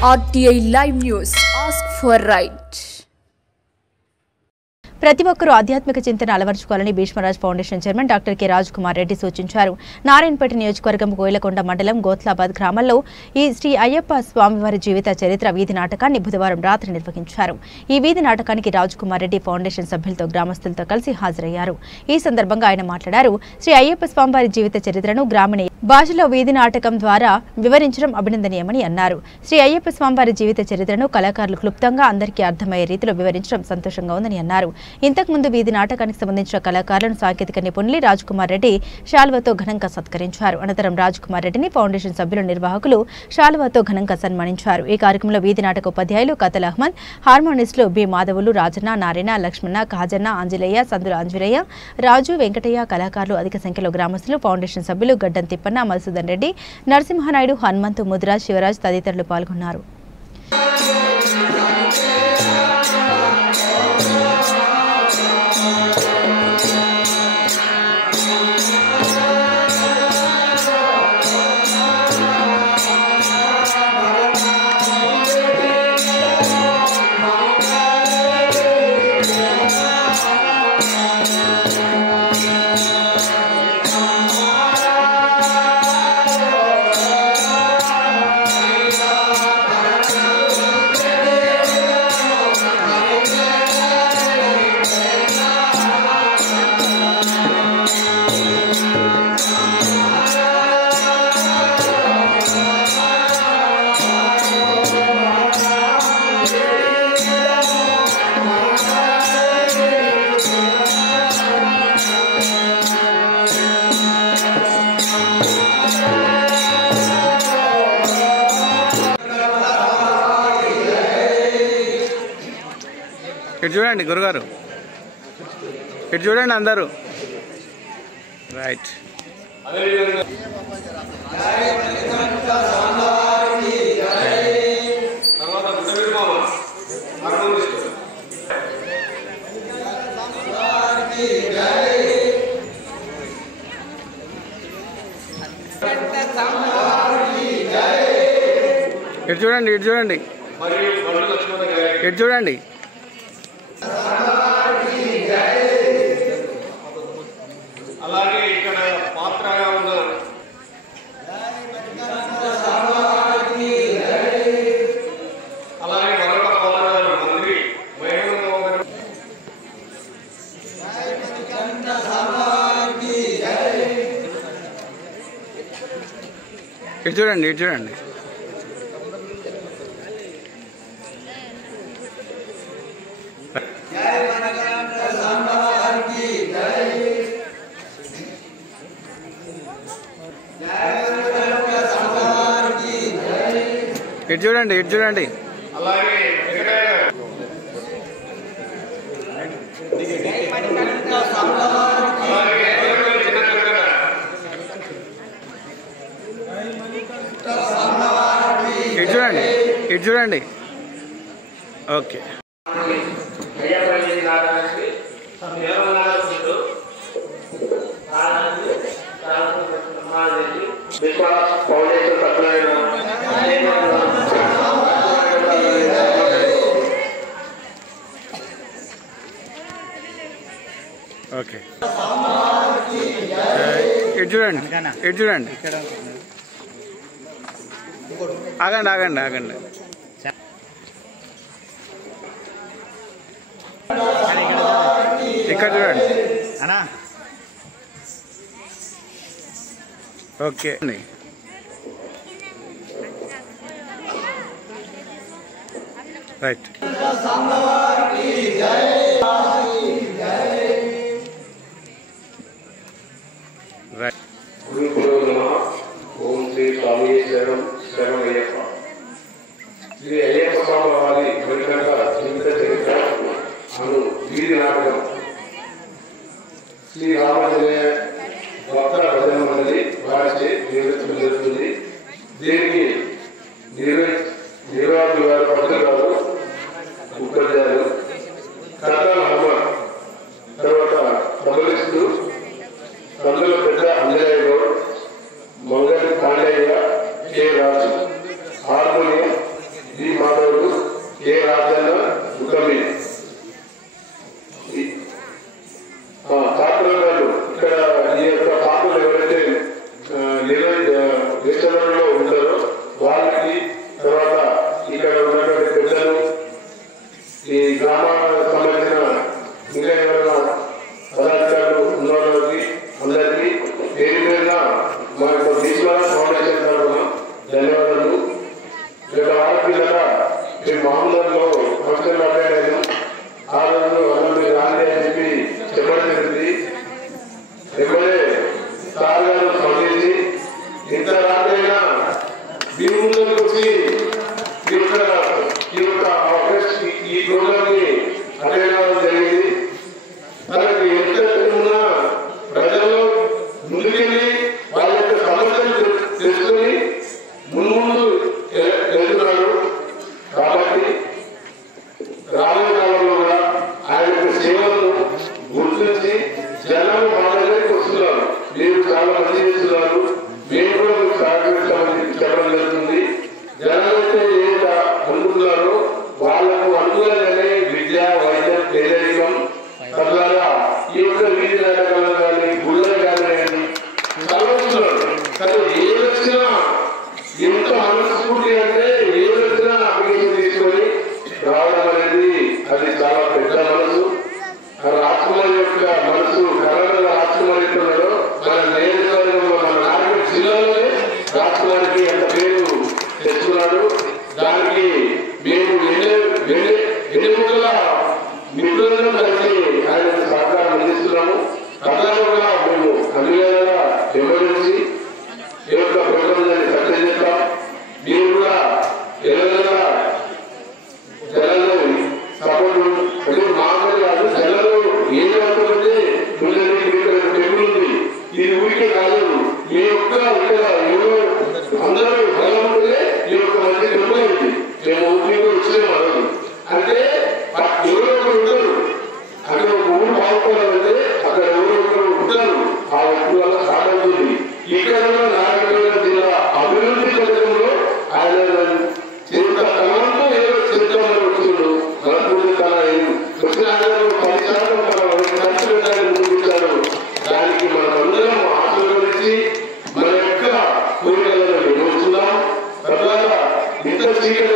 RTI Live News. Ask for right. ప్రతి ఒక్కరూ ఆధ్యాత్మిక చింతన అలవర్చుకోవాలని Bheeshmaraj foundation chairman doctor K Raj Kumar Reddy సూచించారు. నారాయణపేట నియోజకవర్గం కోయిలకొండ మండలం గోత్లాబాద్ గ్రామంలో ఈ శ్రీ అయ్యప్ప స్వామివారి జీవిత చరిత్ర వీధి నాటకాన్ని బుధవారం రాత్రి నిర్వహించారు. ఈ వీధి నాటకానికి రాజ్ కుమార్ రెడ్డి ఫౌండేషన్ సభ్యులతో గ్రామస్తులతో కలిసి హాజరయ్యారు. ఈ సందర్భంగా ఆయన మాట్లాడారు. శ్రీ అయ్యప్ప స్వామివారి జీవిత చరిత్రను గ్రామీణ భాషలో వీధి నాటకం ద్వారా వివరించడం అభినందనీయమని అన్నారు. శ్రీ అయ్యప్ప స్వామివారి జీవిత చరిత్రను కళాకారులు క్లుప్తంగా అందరికీ అర్థమయ్యే రీతిలో వివరించడం సంతోషంగా ఉందని అన్నారు. ఇంతకుముందు వీధి నాటకానికి సంబంధించిన కళాకారులను సాంకేతిక నిపుణులు రాజ్ కుమార్ రెడ్డి శాల్వాతో ఘనంగా సత్కరించారు. అనంతరం రాజ్ కుమార్ రెడ్డిని ఫౌండేషన్ సభ్యులు నిర్వాహకులు శాల్వాతో ఘనంగా సన్మానించారు. ఈ కార్యక్రమంలో వీధి నాటక ఉపాధ్యాయులు కతల్ అహ్మద్, హార్మోనిస్టులు బి మాధవులు, రాజన్న, నారాయణ, లక్ష్మణ, కాజన్న, ఆంజనేయ, సందుల అంజురయ్య, రాజు, వెంకటయ్య, కళాకారులు, అధిక సంఖ్యలో గ్రామస్తులు, ఫౌండేషన్ సభ్యులు గడ్డం తిప్పన్న, మధుసూదన్ రెడ్డి, నరసింహనాయుడు, హనుమంతు, ముద్రాజ్, శివరాజ్ తదితరులు పాల్గొన్నారు. ఇటు చూడండి గురుగారు, ఇటు చూడండి అందరూ. రైట్. ఇటు చూడండి, ఇటు చూడండి, ఇటు చూడండి. అలాగే ఇక్కడ పాత్రగా ఉన్న అలాగే మరొక పాత్ర మంత్రి ఇటు చూడండి, ఇటు చూడండి. ఇటు చూడండి, ఇటు చూడండి. అలాగే ఇటు చూడండి, ఇటు చూడండి. ఓకే. ఓకే, ఇటు చూడండి, ఇటు చూడండి. ఆగండి, ఆగండి, ఆగండి. ఇక్కడ చూడండి. ఓకే. రైట్. రైట్. ఓం శ్రీ స్వామి శరణం శరణం అయ్యప్ప. శ్రీ అయ్యప్ప స్వామి వారి జీవిత చరిత్ర అను వీధి నాటకం శ్రీ రామజయ భక్త భజన మండలి వారిచే నిర్వహించడం జరుగుతుంది. దీనికి నిర్వాహకులు గారు, పంతులు గారు, ఉపాధ్యాయులు, కథల శాసనానికి అంత పేరు తెచ్చుకున్నాడు. దానికి మేము ఎన్ని ముక్కల మిత్రులను కలిసి ఆయన సహకారం అందిస్తున్నాము. ప్రధానంగా మేము అన్ని విధాలుగా వివరించి ఈ యొక్క ప్రోగ్రాం సక్సెస్ చేస్తాం. మీరు కూడా ఎలాగైనా జనాలు సపోర్ట్ అంటే మామూలుగా జనాలు ఏం చేస్తామంటే టెంపుల్ ఉంది, ఇది ఊరికే కాదు. మీ యొక్క ఇక్కడ ఎవరో అందరూ బలం ఉంటే ఈ యొక్క మంచి టెంపుల్ అయింది. మేము ఊరికి వచ్చే మనం అంటే ఎవరో ఒకరు ఉంటారు. అక్కడ ఒక ఊరు బాగుపడాలంటే అక్కడ ఎవరో ఒకరు ఉంటారు. ఆ వ్యక్తి వల్ల సాగుతుంది. ఇక్కడ నారాయణ జిల్లా అభివృద్ధి పథకంలో ఆయన చేత తనంతో ఏదో చేద్దామని వచ్చిండు. మనకు వచ్చిన ఆదాయం 10% ఖర్చు పెట్టాలని ముందుంచాడు. దానికి మనమందరం ఆశీర్వదించి మన యొక్క కోరికలను నిర్వహిస్తున్నాం. తర్వాత ఇంత చీకటి